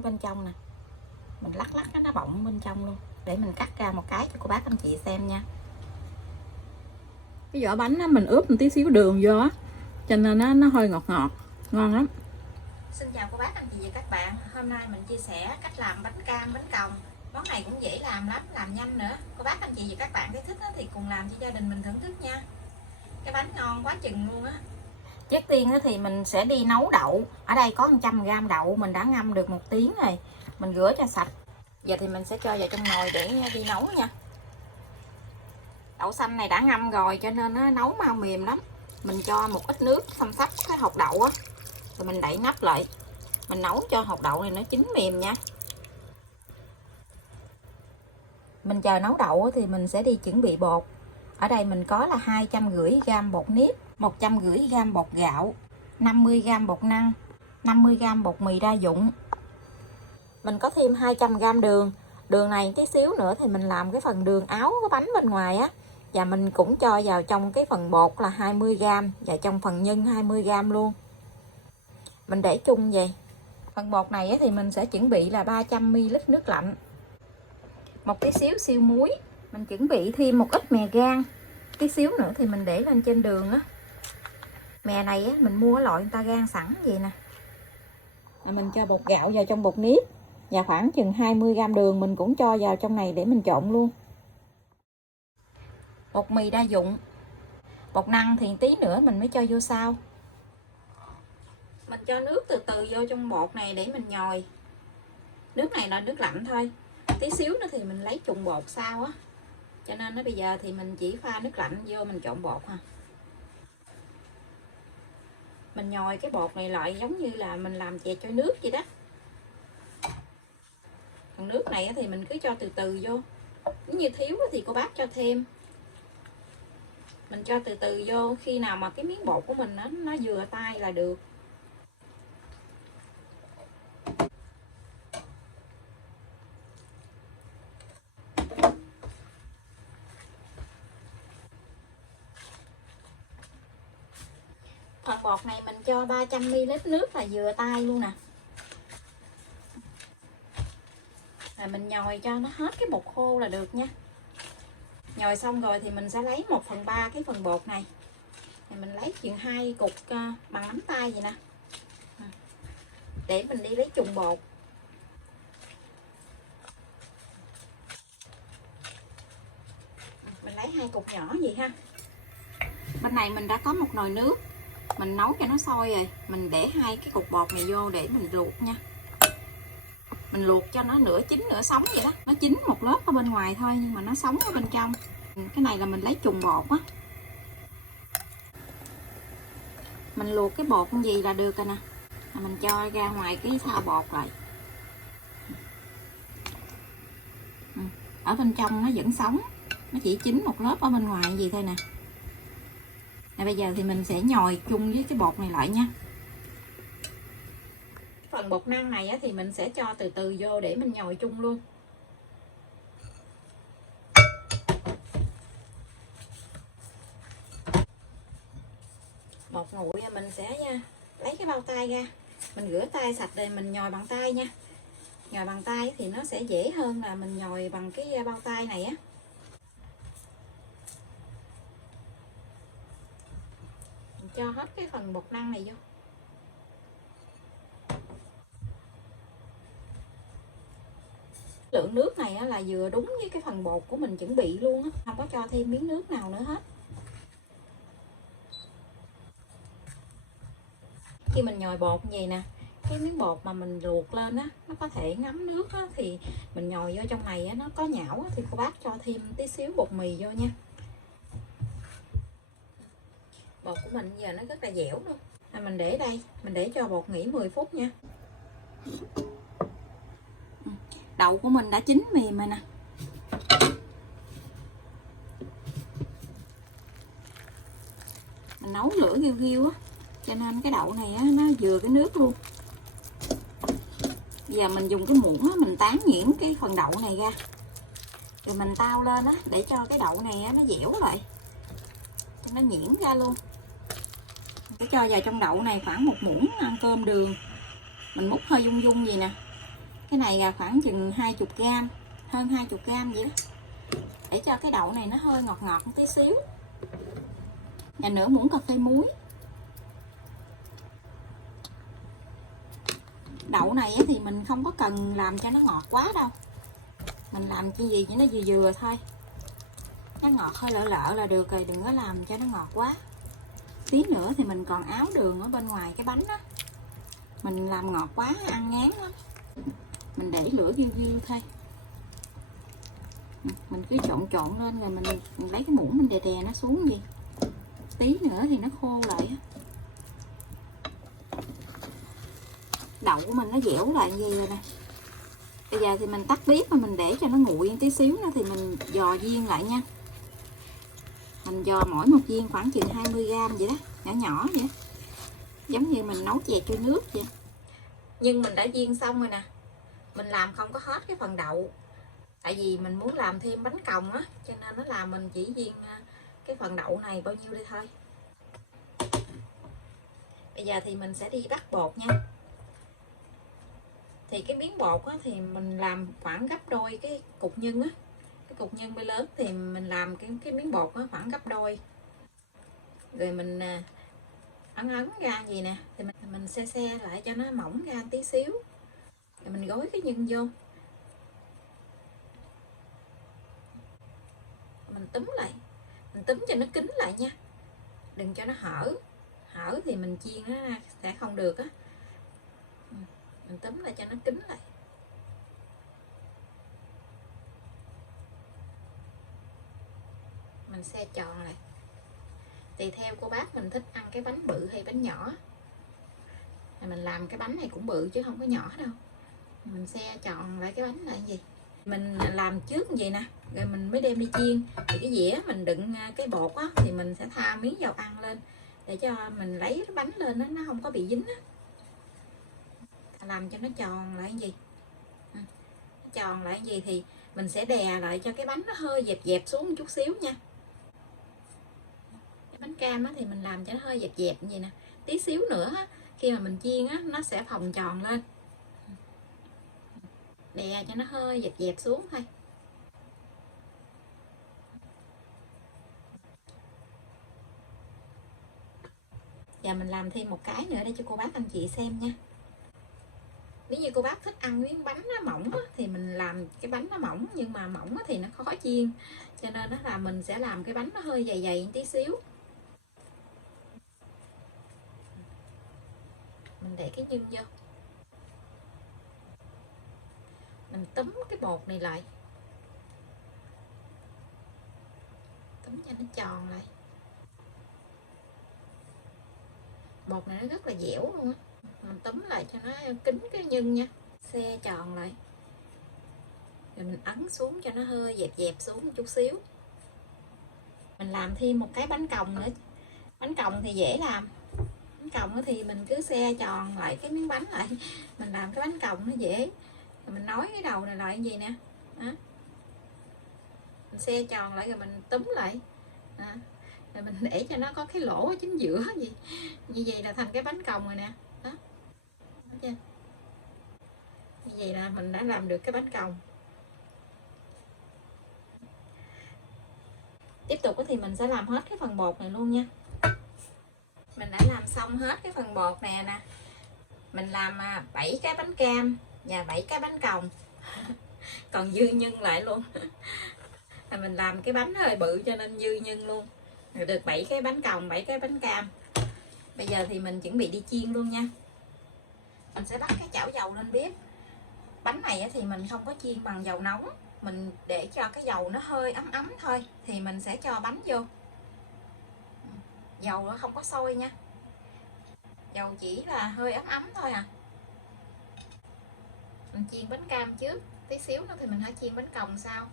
ở bên trong nè. Mình lắc lắc nó bọng bên trong luôn. Để mình cắt ra một cái cho cô bác anh chị xem nha. Cái vỏ bánh á, mình ướp một tí xíu đường vô á, cho nên nó hơi ngọt ngọt, ngon lắm. Xin chào cô bác anh chị và các bạn. Hôm nay mình chia sẻ cách làm bánh cam bánh còng. Món này cũng dễ làm lắm, làm nhanh nữa. Cô bác anh chị và các bạn thấy thích thì cùng làm cho gia đình mình thưởng thức nha. Cái bánh ngon quá chừng luôn á. Trước tiên thì mình sẽ đi nấu đậu. Ở đây có 100g đậu mình đã ngâm được 1 tiếng rồi. Mình rửa cho sạch. Giờ thì mình sẽ cho vào trong nồi để đi nấu nha. Đậu xanh này đã ngâm rồi cho nên nó nấu mau mềm lắm. Mình cho một ít nước xăm xắp cái hột đậu á, rồi mình đậy nắp lại. Mình nấu cho hột đậu này nó chín mềm nha. Mình chờ nấu đậu thì mình sẽ đi chuẩn bị bột. Ở đây mình có là 250g bột nếp, 150g bột gạo, 50g bột năng, 50g bột mì đa dụng. Mình có thêm 200g đường. Đường này tí xíu nữa thì mình làm cái phần đường áo cái bánh bên ngoài á. Và mình cũng cho vào trong cái phần bột là 20g và trong phần nhân 20g luôn. Mình để chung vậy. Phần bột này thì mình sẽ chuẩn bị là 300ml nước lạnh. Một tí xíu siêu muối. Mình chuẩn bị thêm một ít mè rang. Tí xíu nữa thì mình để lên trên đường á. Mè này á, mình mua loại người ta rang sẵn vậy nè. Mình cho bột gạo vào trong bột nếp. Và khoảng chừng 20g đường mình cũng cho vào trong này để mình trộn luôn. Bột mì đa dụng. Bột năng thì tí nữa mình mới cho vô sau. Mình cho nước từ từ vô trong bột này để mình nhồi. Nước này là nước lạnh thôi. Tí xíu nữa thì mình lấy trùng bột sau á. Cho nên bây giờ thì mình chỉ pha nước lạnh vô mình trộn bột ha. Mình nhồi cái bột này lại giống như là mình làm chè trôi nước vậy đó. Còn nước này thì mình cứ cho từ từ vô. Nếu như thiếu thì cô bác cho thêm. Mình cho từ từ vô, khi nào mà cái miếng bột của mình nó vừa tay là được. Phần bột này mình cho 300ml nước là vừa tay luôn nè. Rồi mình nhồi cho nó hết cái bột khô là được nha. Nhồi xong rồi thì mình sẽ lấy 1/3 cái phần bột này. Thì mình lấy chừng 2 cục bằng nắm tay vậy nè. Để mình đi lấy trùng bột. Mình lấy 2 cục nhỏ vậy ha. Bên này mình đã có một nồi nước. Mình nấu cho nó sôi rồi. Mình để 2 cái cục bột này vô để mình luộc nha. Mình luộc cho nó nửa chín nửa sống vậy đó. Nó chín một lớp ở bên ngoài thôi nhưng mà nó sống ở bên trong. Cái này là mình lấy trùng bột á. Mình luộc cái bột con gì là được rồi nè. Mình cho ra ngoài cái thau bột lại. Ở bên trong nó vẫn sống. Nó chỉ chín một lớp ở bên ngoài gì thôi nè. Bây giờ thì mình sẽ nhồi chung với cái bột này lại nha. Phần bột năng này thì mình sẽ cho từ từ vô để mình nhồi chung luôn. Bột nguội mình sẽ lấy cái bao tay ra. Mình rửa tay sạch rồi mình nhồi bằng tay nha. Nhồi bằng tay thì nó sẽ dễ hơn là mình nhồi bằng cái bao tay này á. Mình cho hết cái phần bột năng này vô. Lượng nước này là vừa đúng với cái phần bột của mình chuẩn bị luôn á, không có cho thêm miếng nước nào nữa hết. Khi mình nhồi bột như vậy nè, cái miếng bột mà mình luộc lên á, nó có thể ngấm nước á, thì mình nhồi vô trong này á, nó có nhão á, thì cô bác cho thêm tí xíu bột mì vô nha. Bột của mình giờ nó rất là dẻo luôn. Mình để đây, mình để cho bột nghỉ 10 phút nha. Đậu của mình đã chín mềm rồi nè. Mình nấu lửa riu riu á, cho nên cái đậu này á, nó vừa cái nước luôn. Bây giờ mình dùng cái muỗng á, mình tán nhuyễn cái phần đậu này ra. Rồi mình tao lên á, để cho cái đậu này á, nó dẻo lại. Cho nó nhuyễn ra luôn. Mình sẽ cho vào trong đậu này khoảng 1 muỗng ăn cơm đường. Mình múc hơi dung dung gì nè. Cái này là khoảng chừng 20g, hơn 20g vậy đó, để cho cái đậu này nó hơi ngọt ngọt một tí xíu. Và nửa muỗng cà phê muối. Đậu này thì mình không có cần làm cho nó ngọt quá đâu, mình làm cái gì cho nó vừa vừa thôi, nó ngọt hơi lợ lợ là được rồi, đừng có làm cho nó ngọt quá. Tí nữa thì mình còn áo đường ở bên ngoài cái bánh đó, mình làm ngọt quá ăn ngán lắm, mình để lửa riu riu thôi. Mình cứ trộn trộn lên rồi mình lấy cái muỗng mình đè đè nó xuống đi, tí nữa thì nó khô lại. Đậu của mình nó dẻo lại như vậy rồi nè. Bây giờ thì mình tắt bếp và mình để cho nó nguội tí xíu nữa thì mình giò viên lại nha. Mình giò mỗi một viên khoảng chừng 20g vậy đó, nhỏ nhỏ vậy, giống như mình nấu chè trôi nước vậy. Nhưng mình đã viên xong rồi nè, mình làm không có hết cái phần đậu, tại vì mình muốn làm thêm bánh còng á, cho nên nó làm mình chỉ viên cái phần đậu này bao nhiêu đây thôi. Bây giờ thì mình sẽ đi bắt bột nha. Thì cái miếng bột á, thì mình làm khoảng gấp đôi cái cục nhân á, cái cục nhân bay lớn thì mình làm cái miếng bột á, khoảng gấp đôi. Rồi mình ấn ra gì nè, thì mình xe lại cho nó mỏng ra tí xíu, rồi mình gói cái nhân vô, mình túm lại, mình túm cho nó kín lại nha, đừng cho nó hở thì mình chiên nó sẽ không được á. Mình túm lại cho nó kín lại. Mình xe tròn lại. Tùy theo cô bác mình thích ăn cái bánh bự hay bánh nhỏ. Mình làm cái bánh này cũng bự chứ không có nhỏ đâu. Mình xe tròn lại cái bánh là gì? Mình làm trước như vậy nè, rồi mình mới đem đi chiên. Thì cái dĩa mình đựng cái bột á, thì mình sẽ tha miếng dầu ăn lên để cho mình lấy cái bánh lên đó, nó không có bị dính á. Làm cho nó tròn lại gì? Tròn lại gì thì mình sẽ đè lại cho cái bánh nó hơi dẹp dẹp xuống một chút xíu nha. Cái bánh cam á, thì mình làm cho nó hơi dẹp dẹp như vậy nè, tí xíu nữa á, khi mà mình chiên á, nó sẽ phồng tròn lên. Đè cho nó hơi dẹp dẹp xuống thôi. Và mình làm thêm một cái nữa để cho cô bác anh chị xem nha. Nếu như cô bác thích ăn miếng bánh nó mỏng á, thì mình làm cái bánh nó mỏng, nhưng mà mỏng á, thì nó khó chiên, cho nên đó là mình sẽ làm cái bánh nó hơi dày dày một tí xíu. Mình để cái nhân vô, mình túm cái bột này lại, túm cho nó tròn lại. Bột này nó rất là dẻo luôn á, mình túm lại cho nó kín cái nhân nha, xe tròn lại, rồi mình ấn xuống cho nó hơi dẹp dẹp xuống một chút xíu. Mình làm thêm một cái bánh còng nữa. Bánh còng thì dễ làm. Bánh còng thì mình cứ xe tròn lại cái miếng bánh lại, mình làm cái bánh còng nó dễ. Rồi mình nối cái đầu này lại như vậy nè đó. Mình xe tròn lại rồi mình túm lại đó. Rồi mình để cho nó có cái lỗ ở chính giữa gì như vậy là thành cái bánh còng rồi nè đó. Như vậy là mình đã làm được cái bánh còng. Tiếp tục thì mình sẽ làm hết cái phần bột này luôn nha. Mình đã làm xong hết cái phần bột này nè. Mình làm 7 cái bánh cam và 7 cái bánh còng còn dư nhân lại luôn. Mình làm cái bánh hơi bự cho nên dư nhân luôn. Rồi được 7 cái bánh còng, 7 cái bánh cam. Bây giờ thì mình chuẩn bị đi chiên luôn nha. Mình sẽ bắt cái chảo dầu lên bếp. Bánh này thì mình không có chiên bằng dầu nóng, mình để cho cái dầu nó hơi ấm ấm thôi thì mình sẽ cho bánh vô. Dầu nó không có sôi nha, dầu chỉ là hơi ấm ấm thôi à. Mình chiên bánh cam trước, tí xíu nữa thì mình hãy chiên bánh còng sau.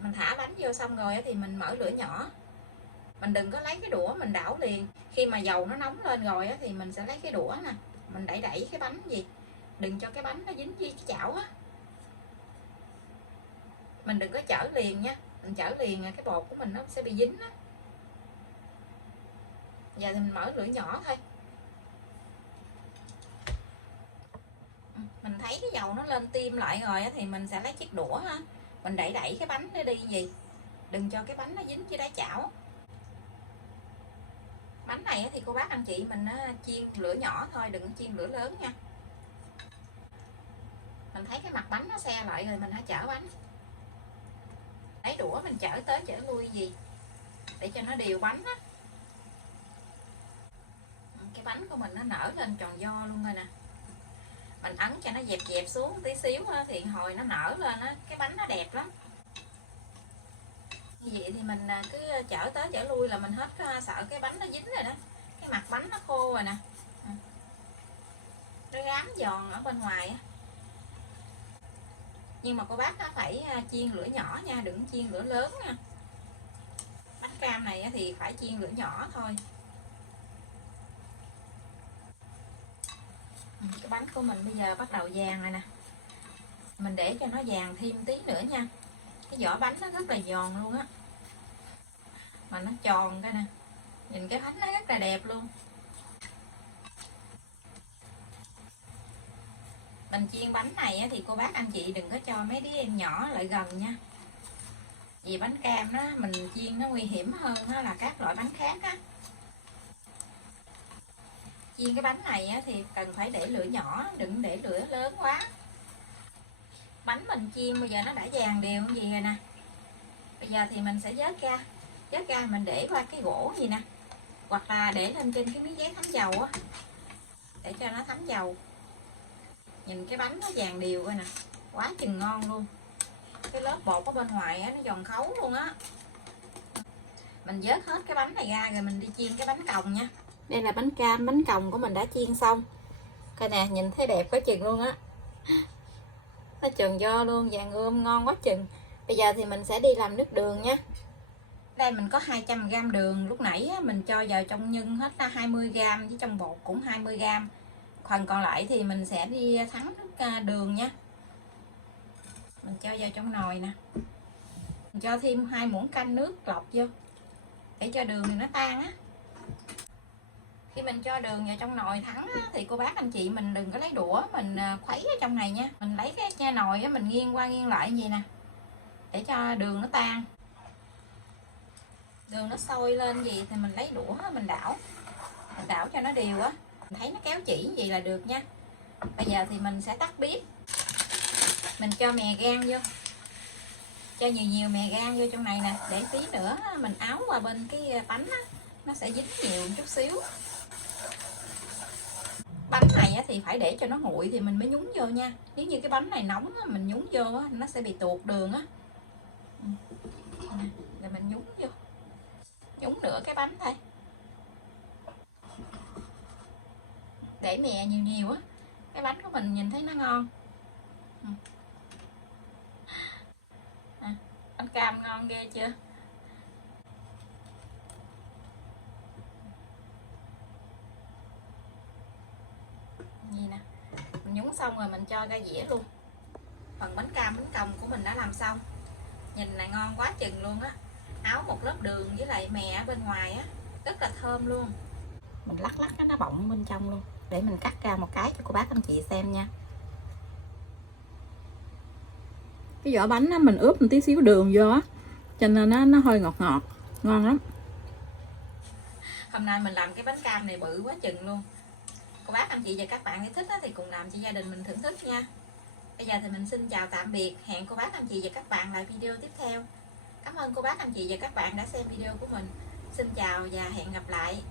Mình thả bánh vô xong rồi thì mình mở lửa nhỏ. Mình đừng có lấy cái đũa mình đảo liền. Khi mà dầu nó nóng lên rồi thì mình sẽ lấy cái đũa nè, mình đẩy cái bánh gì, đừng cho cái bánh nó dính với cái chảo á. Mình đừng có chở liền nha, mình chở liền cái bột của mình nó sẽ bị dính á. Giờ thì mình mở lửa nhỏ thôi. Mình thấy cái dầu nó lên tim lại rồi thì mình sẽ lấy chiếc đũa ha, mình đẩy cái bánh nó đi gì, đừng cho cái bánh nó dính với đá chảo. Bánh này thì cô bác anh chị mình chiên lửa nhỏ thôi, đừng chiên lửa lớn nha. Mình thấy cái mặt bánh nó xe lại rồi mình hãy chở bánh, lấy đũa mình chở tới chở lui gì để cho nó đều bánh á. Cái bánh của mình nó nở lên tròn vo luôn rồi nè, mình ấn cho nó dẹp xuống tí xíu thì hồi nó nở lên á, cái bánh nó đẹp lắm. Như vậy thì mình cứ chở tới chở lui là mình hết sợ cái bánh nó dính rồi đó. Cái mặt bánh nó khô rồi nè, nó rám giòn ở bên ngoài á. Nhưng mà cô bác phải chiên lửa nhỏ nha, đừng chiên lửa lớn nha. Bánh cam này thì phải chiên lửa nhỏ thôi. Cái bánh của mình bây giờ bắt đầu vàng rồi nè, mình để cho nó vàng thêm tí nữa nha. Cái vỏ bánh nó rất là giòn luôn á, mà nó tròn cái nè, nhìn cái bánh nó rất là đẹp luôn. Mình chiên bánh này thì cô bác anh chị đừng có cho mấy đứa em nhỏ lại gần nha, vì bánh cam đó mình chiên nó nguy hiểm hơn là các loại bánh khác á. Chiên cái bánh này thì cần phải để lửa nhỏ, đừng để lửa lớn quá. Bánh mình chiên bây giờ nó đã vàng đều như gì rồi nè. Bây giờ thì mình sẽ vớt ra mình để qua cái gỗ gì nè, hoặc là để lên trên cái miếng giấy thấm dầu á, để cho nó thấm dầu. Nhìn cái bánh nó vàng đều rồi nè, quá chừng ngon luôn. Cái lớp bột ở bên ngoài nó giòn khấu luôn á. Mình vớt hết cái bánh này ra rồi mình đi chiên cái bánh còng nha. Đây là bánh cam, bánh còng của mình đã chiên xong. Coi nè, nhìn thấy đẹp quá chừng luôn á. Nó tròn vo luôn, vàng ươm ngon quá chừng. Bây giờ thì mình sẽ đi làm nước đường nha. Đây mình có 200g đường, lúc nãy mình cho vào trong nhân hết 20g, với trong bột cũng 20g. Phần còn lại thì mình sẽ đi thắng nước đường nha. Mình cho vào trong nồi nè. Mình cho thêm 2 muỗng canh nước lọc vô để cho đường thì nó tan á. Khi mình cho đường vào trong nồi thắng thì cô bác anh chị mình đừng có lấy đũa mình khuấy ở trong này nha. Mình lấy cái nồi mình nghiêng qua nghiêng lại như vậy nè, để cho đường nó tan. Đường nó sôi lên gì thì mình lấy đũa mình đảo cho nó đều á. Mình thấy nó kéo chỉ vậy là được nha. Bây giờ thì mình sẽ tắt bếp, mình cho mè rang vô, cho nhiều mè rang vô trong này nè, để tí nữa mình áo qua bên cái bánh á, nó sẽ dính nhiều chút xíu. Bánh này thì phải để cho nó nguội thì mình mới nhúng vô nha. Nếu như cái bánh này nóng mình nhúng vô nó sẽ bị tuột đường á. Rồi mình nhúng vô, nhúng nửa cái bánh thôi, để mè nhiều á, cái bánh của mình nhìn thấy nó ngon. Bánh cam ngon ghê chưa? Gì nè, mình nhúng xong rồi mình cho ra dĩa luôn. Phần bánh cam bánh còng của mình đã làm xong, nhìn này ngon quá chừng luôn á. Áo một lớp đường với lại mè ở bên ngoài á, rất là thơm luôn. Mình lắc nó bọng bên trong luôn, để mình cắt ra một cái cho cô bác anh chị xem nha. Cái vỏ bánh á, mình ướp một tí xíu đường vô á, cho nên nó hơi ngọt ngon lắm. Hôm nay mình làm cái bánh cam này bự quá chừng luôn. Cô bác anh chị và các bạn thích thì cùng làm cho gia đình mình thưởng thức nha. Bây giờ thì mình xin chào tạm biệt, hẹn cô bác anh chị và các bạn lại video tiếp theo. Cảm ơn cô bác anh chị và các bạn đã xem video của mình. Xin chào và hẹn gặp lại.